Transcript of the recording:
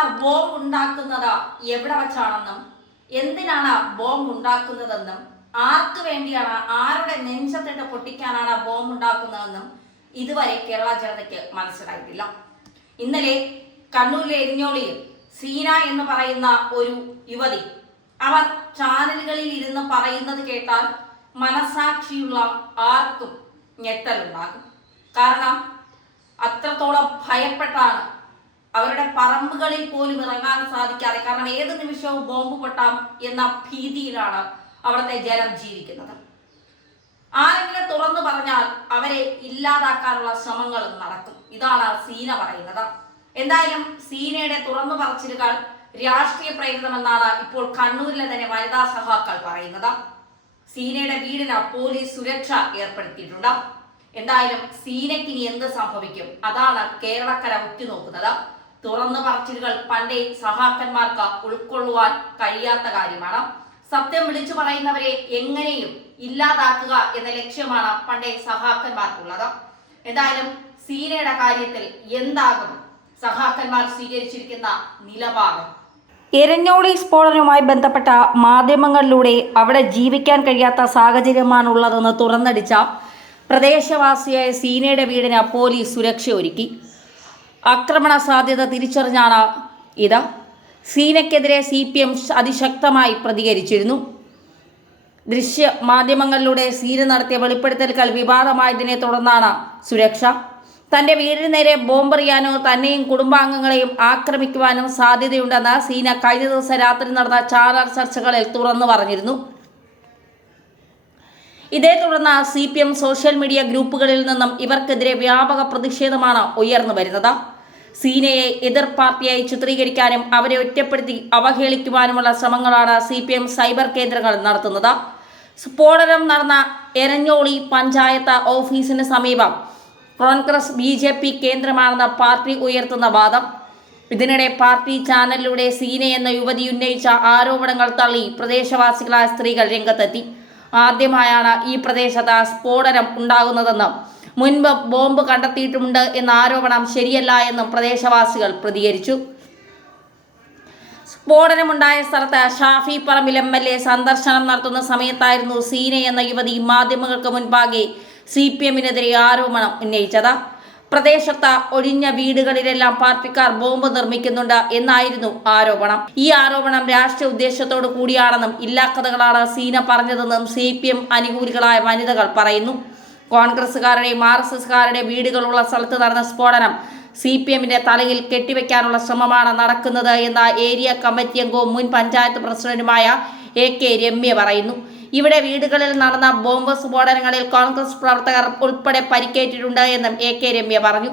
പാർട്ടിക്കാർ ബോംബ് ഉണ്ടാക്കുന്നത് എവിടെ വച്ചാണെന്നും എന്തിനാണ് ബോംബ് ഉണ്ടാക്കുന്നതെന്നും ആർക്ക് വേണ്ടിയാണ്, ആരുടെ നെഞ്ചത്തിട്ട് പൊട്ടിക്കാനാണ് ബോംബ് ഉണ്ടാക്കുന്നതെന്നും ഇതുവരെ കേരള ജനതയ്ക്ക് മനസ്സിലായിട്ടില്ല. ഇന്നലെ കണ്ണൂരിലെ എരിഞ്ഞോളിയിൽ സീന എന്ന് പറയുന്ന ഒരു യുവതി, അവർ ചാനലുകളിൽ ഇരുന്ന് പറയുന്നത് കേട്ടാൽ മനസാക്ഷിയുള്ള ആർക്കും ഞെട്ടലുണ്ടാകും. കാരണം അത്രത്തോളം ഭയപ്പെട്ടാണ്, അവരുടെ പറമ്പുകളിൽ പോലും ഇറങ്ങാൻ സാധിക്കാതെ, കാരണം ഏത് നിമിഷവും ബോംബ് പൊട്ടാം എന്ന ഭീതിയിലാണ് അവിടുത്തെ ജനം ജീവിക്കുന്നത്. ആരെങ്കിലും തുറന്നു പറഞ്ഞാൽ അവരെ ഇല്ലാതാക്കാനുള്ള ശ്രമങ്ങളും നടക്കും. ഇതാണ് സീന പറയുന്നത്. എന്തായാലും സീനയുടെ തുറന്നു പറച്ചിലുകൾ രാഷ്ട്രീയ പ്രേരിതമെന്നാണ് ഇപ്പോൾ കണ്ണൂരിലെ തന്നെ വനിതാ സഹാക്കൾ പറയുന്നത്. സീനയുടെ വീടിന് പോലീസ് സുരക്ഷ ഏർപ്പെടുത്തിയിട്ടുണ്ട്. എന്തായാലും സീനയ്ക്ക് ഇനി എന്ത് സംഭവിക്കും, അതാണ് കേരളക്കര ഉറ്റുനോക്കുന്നത്. തുറന്നു പറച്ചിലുകൾ പണ്ടേ സഹാക്കന്മാർക്ക് ഉൾക്കൊള്ളുവാൻ കഴിയാത്ത കാര്യമാണ്. സത്യം വിളിച്ചു പറയുന്നവരെ എങ്ങനെയും ഇല്ലാതാക്കുക എന്ന ലക്ഷ്യമാണ് പണ്ടേ സഹാക്കന്മാർക്കുള്ളത്. എന്തായാലും സീനയുടെ കാര്യത്തിൽ എന്താകും സഹാക്കന്മാർ സ്വീകരിച്ചിരിക്കുന്ന നിലപാട്? എരഞ്ഞോളി സ്ഫോടനവുമായി ബന്ധപ്പെട്ട മാധ്യമങ്ങളിലൂടെ അവിടെ ജീവിക്കാൻ കഴിയാത്ത സാഹചര്യമാണുള്ളതെന്ന് തുറന്നടിച്ച പ്രദേശവാസിയായ സീനയുടെ വീടിന് പോലീസ് സുരക്ഷ ഒരുക്കി. ആക്രമണ സാധ്യത തിരിച്ചറിഞ്ഞാണ് ഇത്. സീനയ്ക്കെതിരെ CPM അതിശക്തമായി പ്രതികരിച്ചിരുന്നു. ദൃശ്യ മാധ്യമങ്ങളിലൂടെ സീന നടത്തിയ വെളിപ്പെടുത്തലുകൾ വിവാദമായതിനെ തുടർന്നാണ് സുരക്ഷ. തൻ്റെ വീടിന് നേരെ ബോംബെറിയാനോ തന്നെയും കുടുംബാംഗങ്ങളെയും ആക്രമിക്കുവാനും സാധ്യതയുണ്ടെന്ന് സീന കഴിഞ്ഞ ദിവസം രാത്രി നടന്ന ചാനൽ ചർച്ചകളിൽ തുറന്നു പറഞ്ഞിരുന്നു. ഇതേ തുടർന്ന് CPM സോഷ്യൽ മീഡിയ ഗ്രൂപ്പുകളിൽ നിന്നും ഇവർക്കെതിരെ വ്യാപക പ്രതിഷേധമാണ് ഉയർന്നു വരുന്നത്. സീനയെ എതിർ പാർട്ടിയായി ചിത്രീകരിക്കാനും അവരെ ഒറ്റപ്പെടുത്തി അവഹേളിക്കുവാനുമുള്ള ശ്രമങ്ങളാണ് CPM സൈബർ കേന്ദ്രങ്ങൾ നടത്തുന്നത്. സ്ഫോടനം നടന്ന എരഞ്ഞോളി പഞ്ചായത്ത് ഓഫീസിന് സമീപം കോൺഗ്രസ് BJP കേന്ദ്രമാണെന്ന് പാർട്ടി ഉയർത്തുന്ന വാദം. ഇതിനിടെ പാർട്ടി ചാനലിലൂടെ സീന എന്ന യുവതി ഉന്നയിച്ച ആരോപണങ്ങൾ തള്ളി പ്രദേശവാസികളായ സ്ത്രീകൾ രംഗത്തെത്തി. ആദ്യമായാണ് ഈ പ്രദേശത്ത് സ്ഫോടനം ഉണ്ടാകുന്നതെന്നും മുൻപ് ബോംബ് കണ്ടെത്തിയിട്ടുമുണ്ട് എന്ന ആരോപണം ശരിയല്ല എന്നും പ്രദേശവാസികൾ പ്രതികരിച്ചു. സ്ഫോടനമുണ്ടായ സ്ഥലത്ത് ഷാഫി പറമ്പിൽ MLA സന്ദർശനം നടത്തുന്ന സമയത്തായിരുന്നു സീന എന്ന യുവതി മാധ്യമങ്ങൾക്ക് മുൻപാകെ CPMനെതിരെ ആരോപണം ഉന്നയിച്ചത്. പ്രദേശത്ത് ഒഴിഞ്ഞ വീടുകളിലെല്ലാം പാർട്ടിക്കാർ ബോംബ് നിർമ്മിക്കുന്നുണ്ട് എന്നായിരുന്നു ആരോപണം. ഈ ആരോപണം രാഷ്ട്രീയ ഉദ്ദേശത്തോടു കൂടിയാണെന്നും ഇല്ലാക്കഥകളാണ് സീന പറഞ്ഞതെന്നും CPM അനുകൂലികളായ വനിതകൾ പറയുന്നു. കോൺഗ്രസുകാരുടെയും RSSകാരുടെ വീടുകളുള്ള സ്ഥലത്ത് നടന്ന സ്ഫോടനം CPMന്റെ തലയിൽ കെട്ടിവെക്കാനുള്ള ശ്രമമാണ് നടക്കുന്നത് എന്ന ഏരിയ കമ്മിറ്റി അംഗവും മുൻ പഞ്ചായത്ത് പ്രസിഡന്റുമായ AK രമ്യ പറയുന്നു. ഇവിടെ വീടുകളിൽ നടന്ന ബോംബ് സ്ഫോടനങ്ങളിൽ കോൺഗ്രസ് പ്രവർത്തകർ ഉൾപ്പെടെ പരിക്കേറ്റിട്ടുണ്ട് എന്നും AK രമ്യ പറഞ്ഞു.